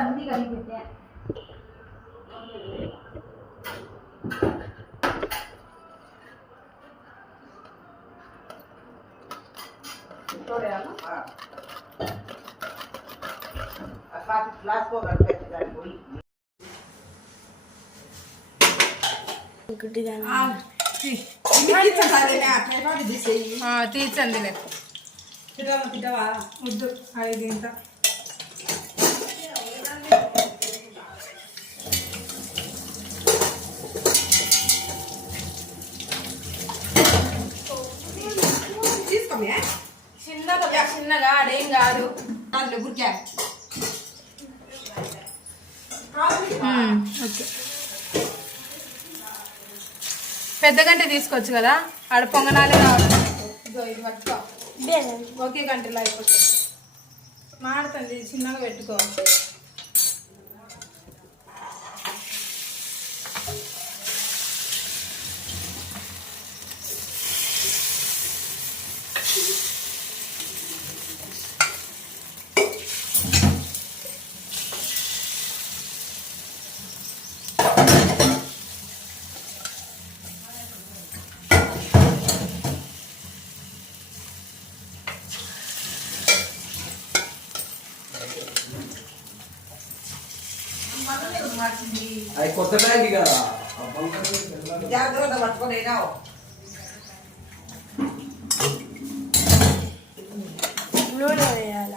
అన్ని కలిపి పెట్టా. తీర్చండి ముద్దు 5 ఇంత చిన్నగా అదేం కాదు. పెద్ద గంట తీసుకోవచ్చు కదా, ఆడ పొంగనాలే రావాలి. ఇది పట్టుకో, ఒకే గంటలో అయిపోతుంది. మాడుతుంది, చిన్నగా పెట్టుకో. అది కొత్త ట్యాంక్ కదా, జాగ్రత్త పట్టుకోలేనా. నూనె వేయాల.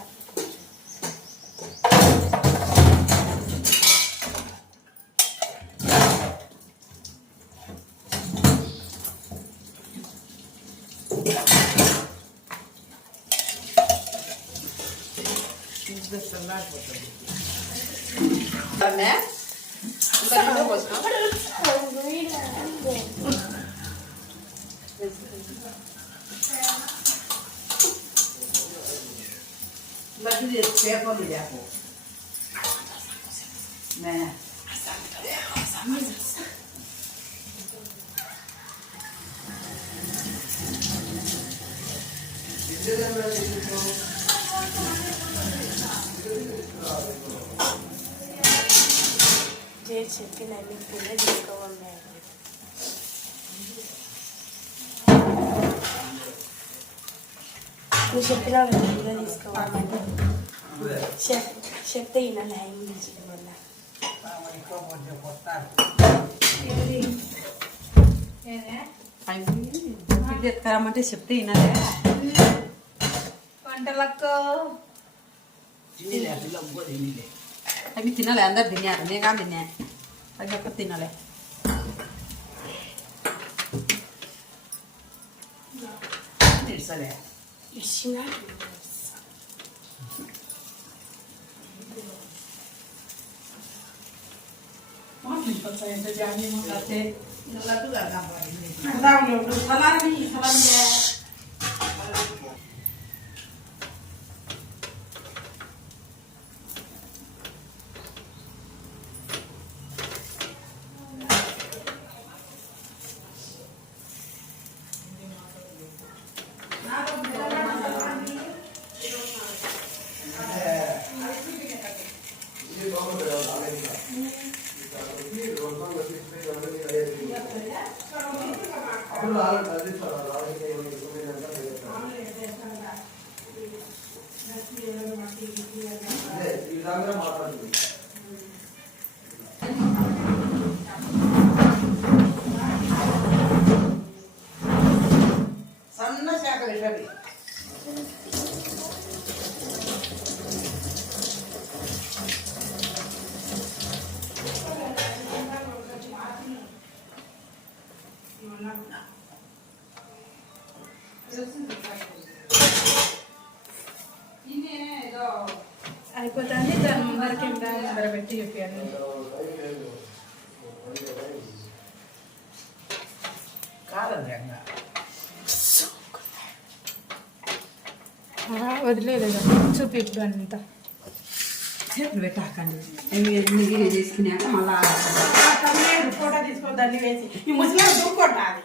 చెప్పిన కూడా తీసుకోవాలి. నువ్వు చెప్పిన కూడా తీసుకోవాలి. చెప్తే ఇలా లైన్ తీసుకోవాలి. ఎత్తుకరమ్మంటే చెప్తే వినాలే. వంటలకు అవి తినాలి, అందరు తిన్నారు, నేను కానీ తిన్నా. అది ఒక్క తినాలి. సరే సన్న శాఖ విషయాలు అయిపోతుంది. దాని ముందరకి ముందర పెట్టి చెప్పాను. వదిలేదు చూపి ఇప్పుడు అంతా చేసుకున్నాక మళ్ళీ ఫోటో తీసుకోవద్దని వేసి ఈ ముసలి దూకొట్టాలి.